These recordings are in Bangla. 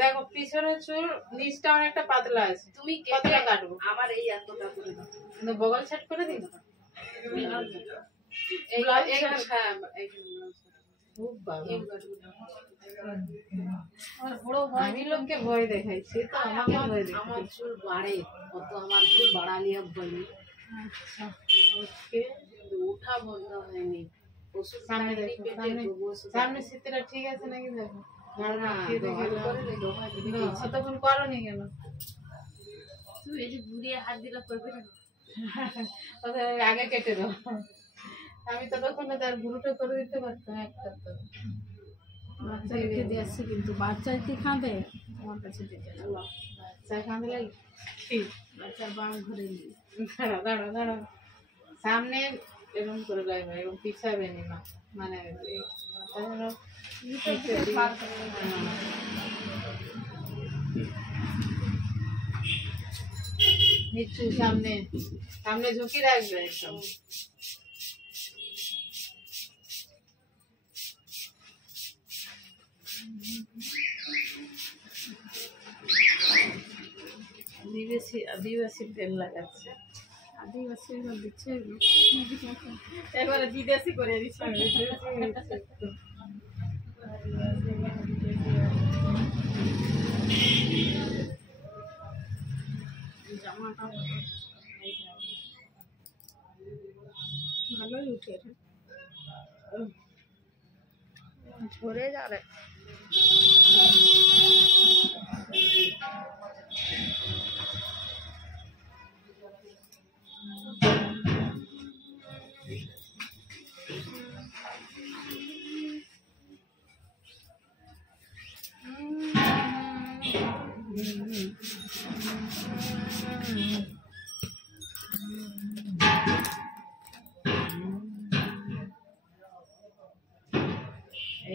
দেখো পিছনের চুল নিচটা অনেকটা পাতলা আছে, তুমি কতটা কাটবো? আমার এই এতটা করে দাও, বগল ছাট করে দিই। আমি লোককে ভয় দেখাইছি তো আমাকে ভয় দেখাই। আমার চুল বাড়ে কত, আমার চুল বাড়ালে ভয় নেই। উঠা বন্ধ হয়নি। সামনে দেখো, সামনে শীতটা ঠিক আছে নাকি দেখো। কতক্ষণ করনি কেন? তুই এই যে ঘুরিয়ে হাত দিলে করবে না, আগে কেটে দাও। আমি ততক্ষণ তার গুরুটা করে দিতে পারতাম একটা। তো বাচ্চা রেখে দিয়ে আসছে, কিন্তু বাচ্চা কি কাঁদে আমার কাছে দেখে বাচ্চা কাঁদে লাগে, বাচ্চার বাম ঘুরে নিই। দাঁড়া দাঁড়া দাঁড়া, সামনে এরকম করে লাগবে, এরকম পিছাবে না, মানে নিচু সামনে সামনে ঝুঁকি রাখবে একদম। আদিবাসী তেল লাগাচ্ছে, আদিবাসী দিচ্ছে একবারে বিদেশি করে দিচ্ছে। জামাটা ভালোই উঠে ঝরে যা রে।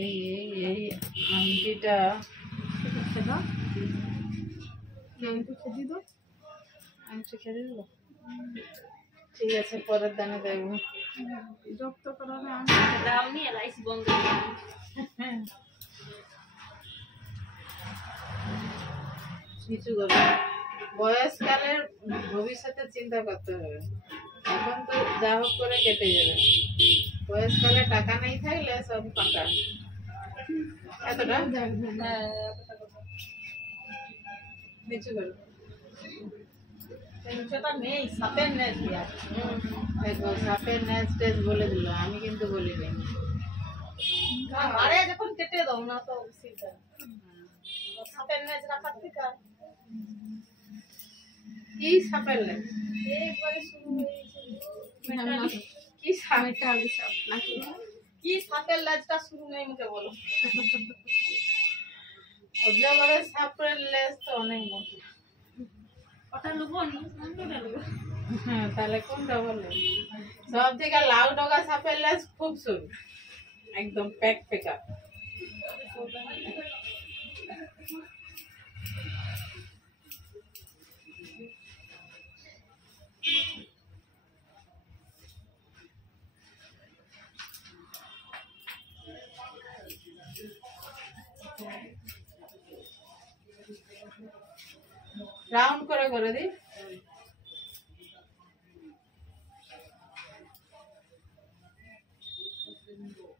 এই আংটিটা খেতে দেব, ঠিক আছে পরের দানে দেখবো। যত কিছু করবে, বয়সকালের ভবিষ্যতে চিন্তা করতে হবে। এখন তো যা হোক করে কেটে যাবে, বয়সকালে টাকা নেই থাকলে সব ফাঁকা। এতটা নিচু করবে, নেই সাপের নেট। দেখো সাপের নেট টেস্ট বলে দিল, আমি কিন্তু বলিনি। আরে যখন কেটে দাও না তো সাপের নেট রাখার ঠিক আছে। কি সাপের নেট একবারে শুরু হয়েছে, কি সাপেরটা নাকি কি সাপের লেজটা শুরু নেই মুখে বলো। অজগরের সাপের লেজ তো অনেক মোটা। ওটা লুবো নি, হ্যাঁ তাহলে কোনটা বলে? সব থেকে লাউ ডগা সাপের লেজ খুব সরু, একদম প্যাক পেকা। রাউন্ড করে করে দি।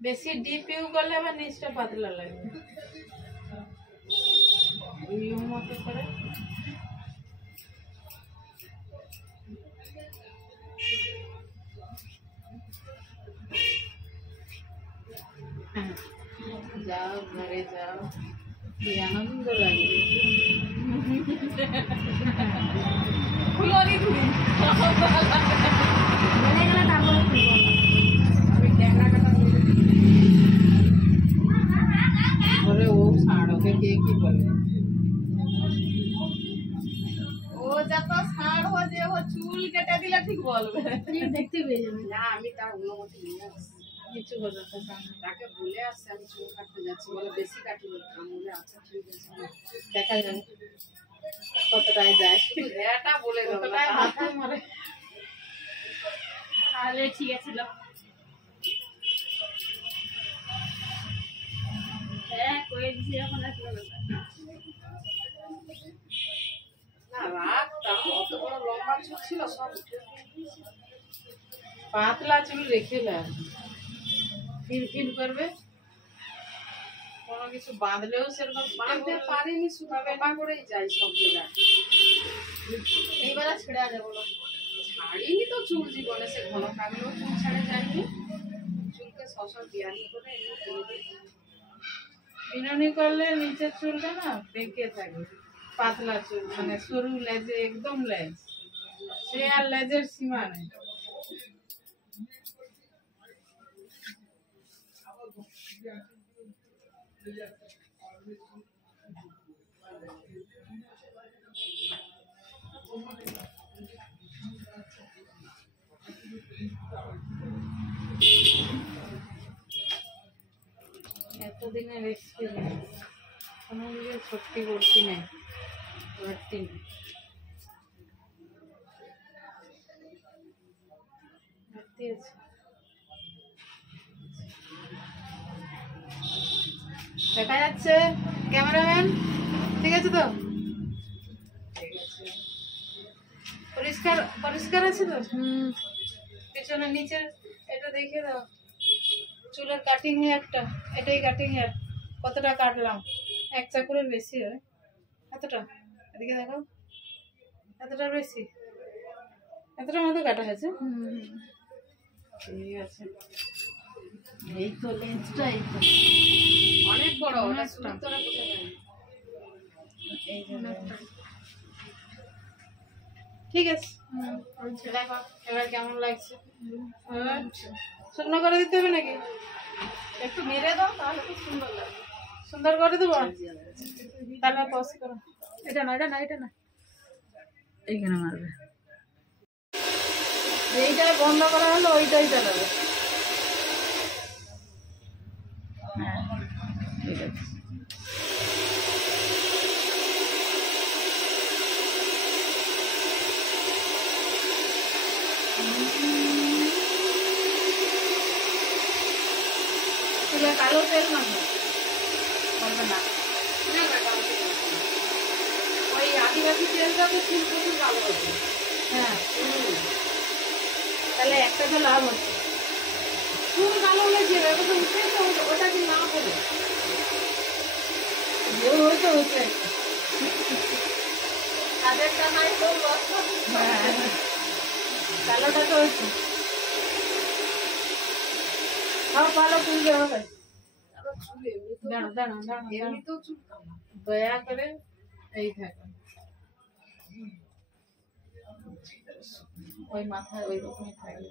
বেশি ডিপ ইউ করলে আবার নিচটা পাতলা লাগবে, ইউ মতো করে। যাও ঘরে যাও, কি আনন্দ লাগে। ঘরে ও সাড়কে কে কি বলে, ও যত সাড় হো যে ও চুল কেটে দিলে ঠিক বলবে, দেখতে পেয়ে যাবে। না আমি তার অনুমতি নিয়ে আসছি, কিছু বোঝাতে তাকে বলে আসছে আমি চুল কাটতে যাচ্ছি, বলে বেশি কাটি বলে আচ্ছা ঠিক আছে দেখা যাবে কতটায় যায়। এটা বলে কতটায় মাথায় মারে, তাহলে ঠিক আছে। পাতলা চুল রেখে দেয়, ফিল ফিল করবে, কোনো কিছু বাঁধলেও সেরকম বাঁধতে পারিনি, শুকাবে করেই যাই সব জায়গায়। এইবার ছেড়ে আগে বলো, ছাড়িনি তো চুল জীবনে, সে ঘন থাকলেও চুল ছাড়ে যায়নি। চুলকে সবসময় বিয়ানি করে বিনুনি করলে নিচের চুলটা না বেঁকে থাকে, পাতলা চুল মানে সরু লেজে, একদম লেজ, সে আর লেজের সীমা নেই। এতদিনের এক্সপিরিয়েন্স, কোনো দিকে সত্যি করছি না, ঘাটতি নেই, ঘাটতি আছে। দেখা যাচ্ছে ক্যামেরাম্যান? ঠিক আছে তো? ঠিক আছে, পরিষ্কার পরিষ্কার আছে তো? পেছনে নিচে এটা দেখে দাও, চুলের কাটিং হেয়ারটা, এটাই কাটিং হেয়ার। কতটা কাটলাম? 1 চাকুরের বেশি হয়। এতটা, এদিকে দেখো, এতটার বেশি, এতটার মতো কাটা হয়েছে। ঠিক আছে, এই তো লেন্সটা, এই তো অনেক বড়, ওটা সুন্দর করে বোঝা যায়। এই যে ঠিক আছে, দেখো এবার কেমন লাগছে। শুকনো করে দিতে হবে নাকি? একটু মেরে দাও, তাহলে খুব সুন্দর লাগবে। সুন্দর করে দেবো, তাহলে পজ করো। এটা না, এটা না, এটা না, এইখানে মারবে। এইটা বন্ধ করা হলো, ওইটাই চালাবে। হ্যাঁ ঠিক আছে। কালো তেল মাখো, বলবে না, ওই আদিবাসী তেলটা তো চুল প্রচুর কালো হচ্ছে। হ্যাঁ, তাহলে একটা তো লাভ হচ্ছে, চুল কালো হলে যে ওটা কি না হবে, হয়েছে হচ্ছে তাদেরটা নাই তো, কালোটা তো হচ্ছে। সব ভালো তুলবে হবে, দাঁড়া দাঁড়া দাঁড়া, এমনিতেও চুল দয়া করে এই থাকে, ওই মাথায় ওই রকমই থাকবে।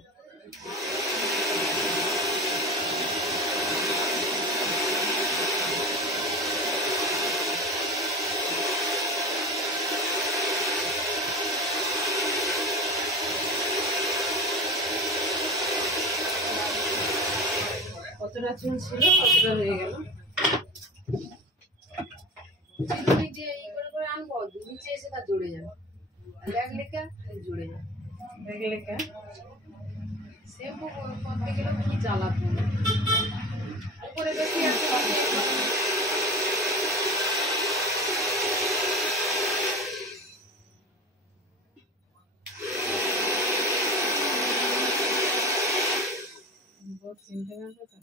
কতটা চুল ছিল, কতটা হয়ে গেল। যে এই করে করে আনবো, নিচে এসে তা জুড়ে যাবে, ব্যাগ লেখা জুড়ে যাবে, ব্যাগ লেখা শ্যাম্পু করতে গেলে কি জ্বালাবো, উপরে বেশি আছে। बहुत चिंता करता था।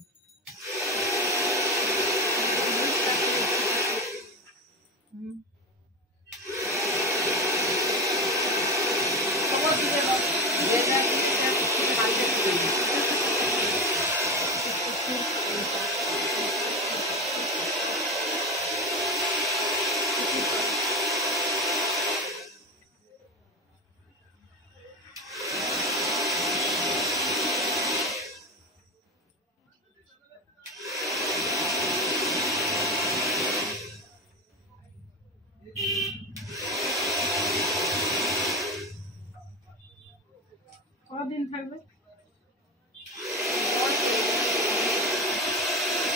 কদিন থাকবে?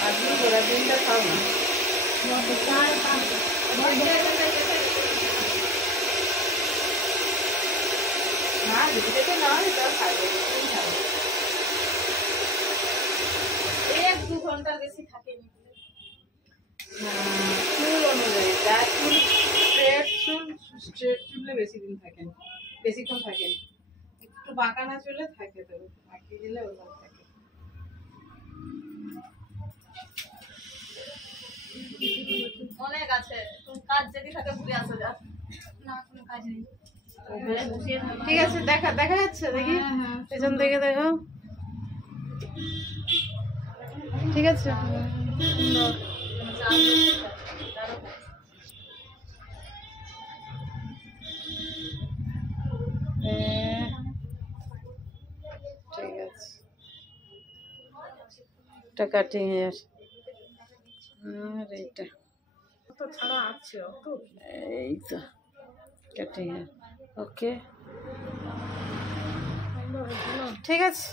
আজকে গোড়া দিনটা খাও না, না দিদিকে তো না, এটা খাইবে, 1-2 ঘন্টার বেশি থাকেনি। স্ট্রেট চুলে বেশি দিন থাকে না, বেশিক্ষণ থাকে না। একটু বাঁকা না চুলে থাকে, তো বাঁকিয়ে দিলে ওরকম থাকে। অনেক আছে, তুমি কাজ যদি থাকে ঘুরে আসো, যা না কোনো কাজ নেই। ঠিক আছে, দেখা দেখা যাচ্ছে, দেখি পেছন থেকে দেখো। ঠিক আছে, ঠিক আছে, এটা কাটিং হেয়ার। আর এইটা তো ছাড়া আছে অত। এই তো কাটিং হেয়ার। ওকে, ঠিক আছে।